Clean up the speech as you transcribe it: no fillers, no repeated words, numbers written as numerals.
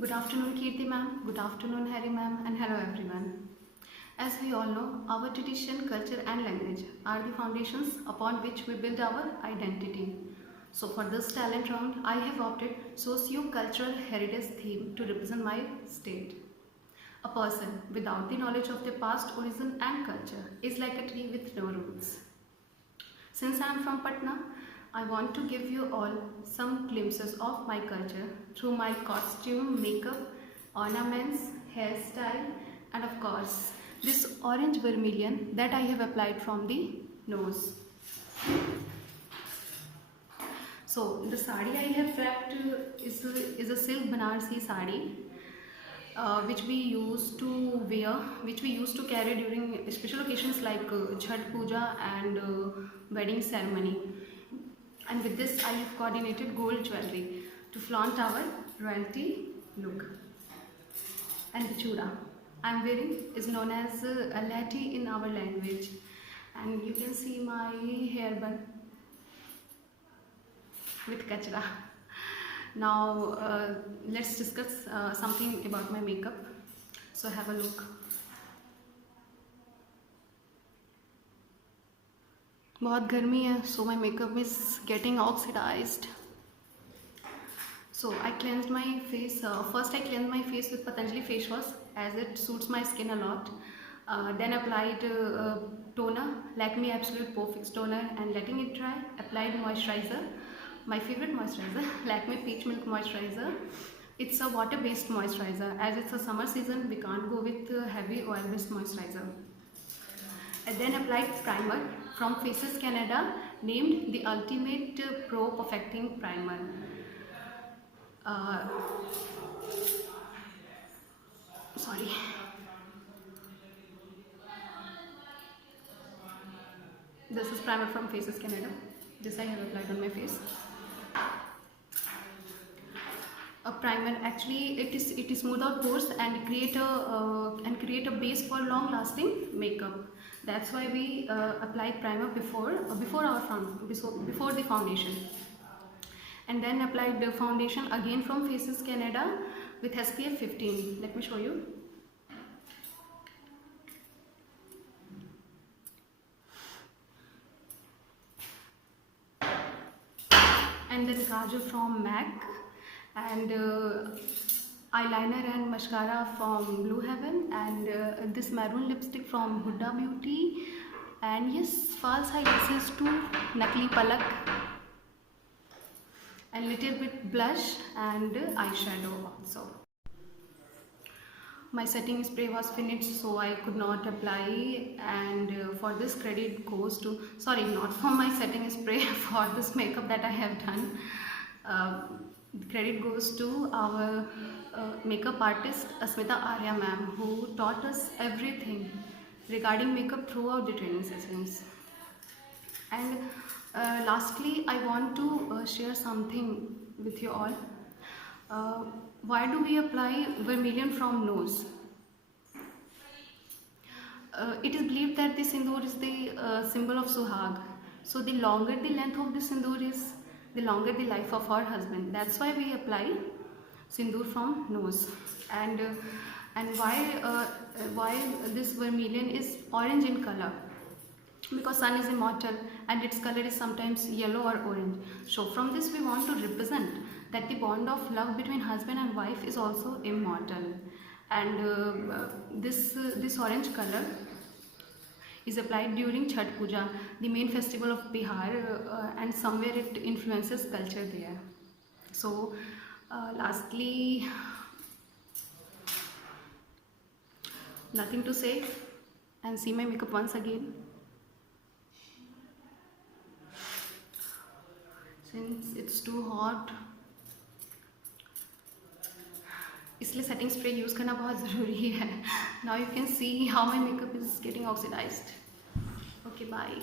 Good afternoon, Kirti ma'am. Good afternoon, Harry ma'am, and hello everyone. As we all know, our tradition, culture, and language are the foundations upon which we build our identity. So, for this talent round, I have opted socio-cultural heritage theme to represent my state. A person without the knowledge of their past origin and culture is like a tree with no roots. Since I am from Patna, I want to give you all some glimpses of my culture through my costume, makeup, ornaments, hairstyle, and of course this orange vermilion that I have applied from the nose. So the sari I have wrapped is a silk Banarsi sari which we used to wear, which we used to carry during special occasions like Chhat Puja and wedding ceremony. And with this I have coordinated gold jewelry to flaunt our royalty look. And the chura I am wearing is known as a lati in our language, and you can see my hair bun with kachra. Now let's discuss something about my makeup. So have a look. बहुत गर्मी है, so my makeup is getting oxidized. So I cleansed my face. First I cleansed my face with Patanjali face wash as it suits my skin a lot. Then applied toner, Lakme Absolute Perfect Toner, and letting it dry, applied moisturizer. My favorite moisturizer, Lakme Peach Milk Moisturizer. It's a water-based moisturizer. As it's a summer season, we can't go with heavy oil-based moisturizer. I then applied primer from Faces Canada named the Ultimate Pro Perfecting Primer. Sorry. This is primer from Faces Canada. This I have applied on my face. A primer actually it is smooth out pores and create a base for long lasting makeup. That's why we apply primer before the foundation, and then applied the foundation again from Faces Canada with SPF 15. Let me show you. And then kajal from MAC, and eyeliner and mascara from Blue Heaven, and this maroon lipstick from Huda Beauty, and yes, false eyelashes to Nakli Palak, and little bit blush and eyeshadow also. My setting spray was finished, so I could not apply, and for this credit goes to, sorry, not for my setting spray, for this makeup that I have done. Credit goes to our makeup artist Asmita Arya ma'am, who taught us everything regarding makeup throughout the training sessions. And lastly, I want to share something with you all. Why do we apply vermilion from nose? It is believed that the sindoor is the symbol of Suhag. So the longer the length of the sindoor is, the longer the life of our husband. That's why we apply sindoor from nose. And why this vermilion is orange in color? Because sun is immortal and its color is sometimes yellow or orange. So from this we want to represent that the bond of love between husband and wife is also immortal. And this orange color is applied during Chhat Puja, the main festival of Bihar, and somewhere it influences culture there. So lastly, nothing to say, and see my makeup once again. Since it's too hot, इसलिए setting spray use करना बहुत ज़रूरी है. Now you can see how my makeup is getting oxidized. Okay, bye.